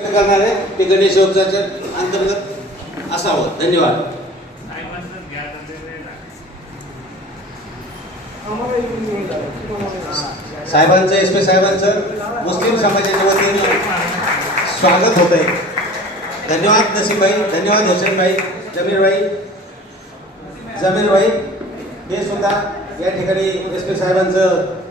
करणार आहे ते गणेश योगाच्या अंतर्गत असावं. धन्यवाद. साहेबांचं एस पी साहेबांचं मुस्लिम समाजाच्या वतीने स्वागत होत आहे. धन्यवाद नसीमभाई, धन्यवाद हुसेनभाई, जमीरभाई हे सुद्धा या ठिकाणी एस पी साहेबांचं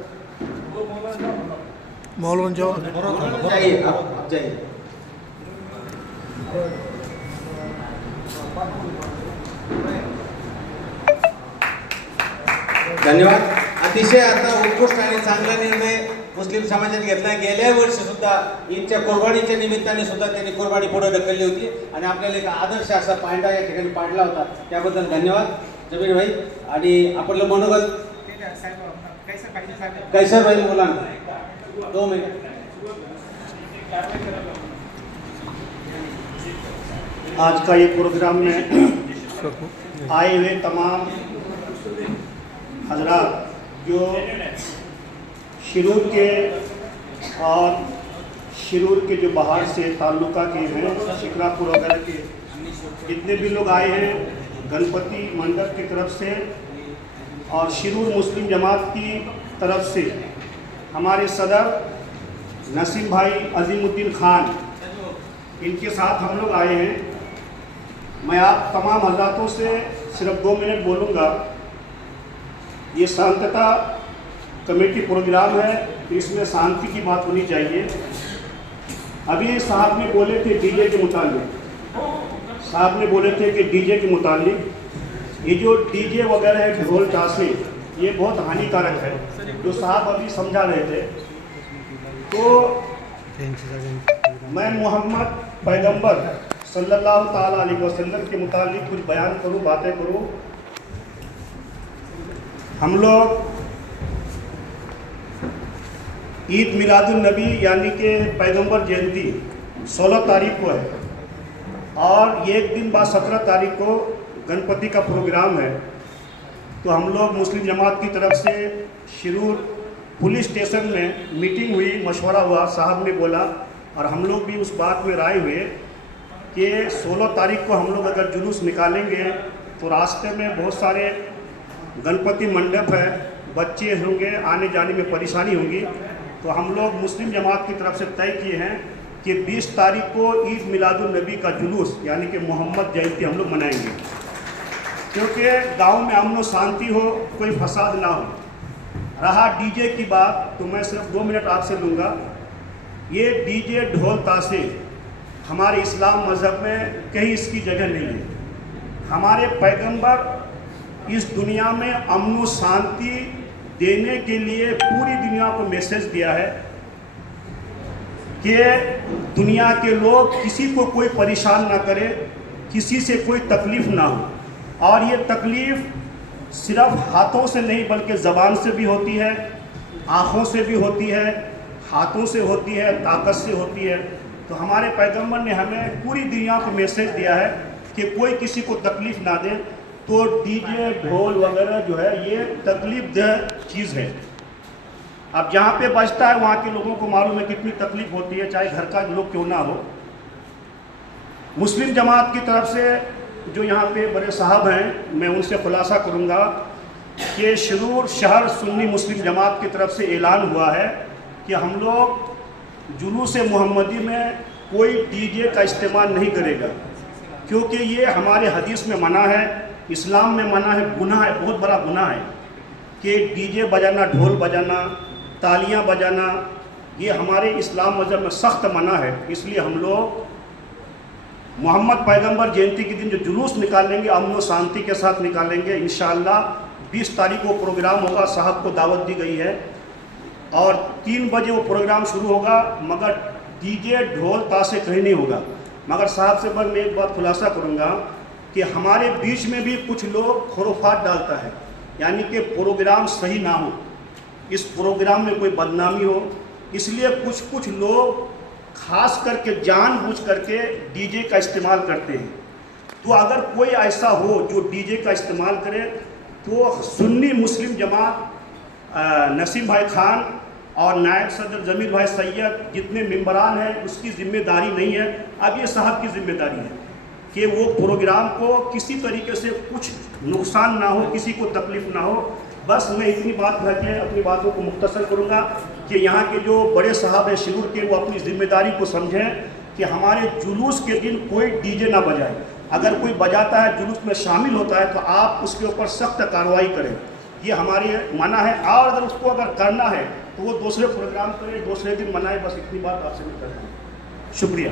धन्यवाद. अतिशय आता उत्कृष्ट आणि चांगला निर्णय मुस्लिम समाजाने घेतला. गेल्या वर्षी सुद्धा ईदच्या कुर्बानीच्या निमित्ताने सुद्धा त्यांनी कुर्बानी पुढे ढकलली होती आणि आपल्याला एक आदर्श असा पांडा या ठिकाणी पाडला होता. त्याबद्दल धन्यवाद जमीर भाई. आणि आपलं मनोगत कैसर भाई मुलांना 2 मिनिट. आज का ये प्रोग्राम में आए हुए तमाम हजरात जो शिरूर के और शिरूर के जो बाहर से ताल्लुका के हैं, शिकरापुर वगैरह के जितने भी लोग आए हैं गणपति मंडप की तरफ से और शिरूर मुस्लिम जमात की तरफ से हमारे सदर नसीम भाई अजीमुद्दीन खान, इनके साथ हम लोग आए हैं. मैं आप तमाम हजरातों से सिर्फ 2 मिनट बोलूँगा. ये शांतता कमेटी प्रोग्राम है तो इसमें शांति की बात होनी चाहिए. अभी साहब ने बोले थे डीजे के मुतालिक, साहब ने बोले थे कि डीजे के मुतालिक ये जो डीजे वगैरह है ढोल ताशे ये बहुत हानिकारक है, जो साहब अभी समझा रहे थे. तो मैं मोहम्मद पैगंबर सल्लल्लाहु ताला अलैहि वसल्लम के मुतालिक कुछ बयान करूँ, बातें करूँ. हम लोग ईद मिलादुन नबी यानी कि पैगंबर जयंती 16 तारीख को है और ये एक दिन बाद 17 तारीख को गणपति का प्रोग्राम है. तो हम लोग मुस्लिम जमात की तरफ से शिरूर पुलिस स्टेशन में मीटिंग हुई, मशवरा हुआ. साहब ने बोला और हम लोग भी उस बात में राय हुए कि 16 तारीख को हम लोग अगर जुलूस निकालेंगे तो रास्ते में बहुत सारे गणपति मंडप है, बच्चे होंगे, आने जाने में परेशानी होगी. तो हम लोग मुस्लिम जमात की तरफ से तय किए हैं कि 20 तारीख को ईद मिलादुन नबी का जुलूस यानी कि मोहम्मद जयंती हम लोग मनाएंगे, क्योंकि गांव में अमन और शांति हो, कोई फसाद ना हो. रहा डीजे की बात तो मैं सिर्फ 2 मिनट आपसे लूँगा. ये डीजे ढोल ताशे हमारे इस्लाम मज़हब में कहीं इसकी जगह नहीं है. हमारे पैगंबर इस दुनिया में अमन व शांति देने के लिए पूरी दुनिया को मैसेज दिया है कि दुनिया के लोग किसी को कोई परेशान ना करे, किसी से कोई तकलीफ़ ना हो. और ये तकलीफ़ सिर्फ हाथों से नहीं बल्कि ज़बान से भी होती है, आँखों से भी होती है, हाथों से होती है, ताकत से होती है. तो हमारे पैगंबर ने हमें पूरी दुनिया को मैसेज दिया है कि कोई किसी को तकलीफ़ ना दे. तो डीजे ढोल वगैरह जो है ये तकलीफ़देह चीज़ है. अब जहाँ पे बजता है वहाँ के लोगों को मालूम है कितनी तकलीफ़ होती है, चाहे घर का लोग क्यों ना हो. मुस्लिम जमात की तरफ से जो यहाँ पे बड़े साहब हैं मैं उनसे खुलासा करूँगा कि शिरूर शहर सुन्नी मुस्लिम जमात की तरफ से ऐलान हुआ है कि हम लोग जुलूस मोहम्मदी में कोई डीजे का इस्तेमाल नहीं करेगा, क्योंकि ये हमारे हदीस में मना है, इस्लाम में मना है, गुनाह है, बहुत बड़ा गुनाह है कि डीजे बजाना, ढोल बजाना, तालियां बजाना, ये हमारे इस्लाम मज़हब में सख्त मना है. इसलिए हम लोग मोहम्मद पैगंबर जयंती के दिन जो जुलूस निकालेंगे अमन व शांति के साथ निकालेंगे. इंशाअल्लाह 20 तारीख को प्रोग्राम होगा, साहब को दावत दी गई है और 3 बजे वो प्रोग्राम शुरू होगा. मगर डीजे ढोल ताशे कहीं नहीं होगा. मगर साहब से बस मैं एक बात खुलासा करूँगा कि हमारे बीच में भी कुछ लोग खुराफात डालता है, यानी कि प्रोग्राम सही ना हो, इस प्रोग्राम में कोई बदनामी हो, इसलिए कुछ लोग खास करके जानबूझ करके डीजे का इस्तेमाल करते हैं. तो अगर कोई ऐसा हो जो डीजे का इस्तेमाल करे तो सुन्नी मुस्लिम जमात नसीम भाई खान और नायब सदर जमील भाई सैयद जितने मेंबरान हैं उसकी जिम्मेदारी नहीं है, अब ये साहब की जिम्मेदारी है कि वो प्रोग्राम को किसी तरीके से कुछ नुकसान ना हो, किसी को तकलीफ ना हो। बस मैं इतनी बात रख के अपनी बातों को मुख्तसर करूँगा कि यहाँ के जो बड़े साहब हैं शिरूर के, वो अपनी जिम्मेदारी को समझें कि हमारे जुलूस के दिन कोई डीजे ना बजाए। अगर कोई बजाता है, जुलूस में शामिल होता है, तो आप उसके ऊपर सख्त कार्रवाई करें, ये हमारी मना है। और अगर उसको अगर करना है तो वो दूसरे प्रोग्राम करे, दूसरे दिन मनाए। बस इतनी बात आपसे मैं करता हूँ। शुक्रिया।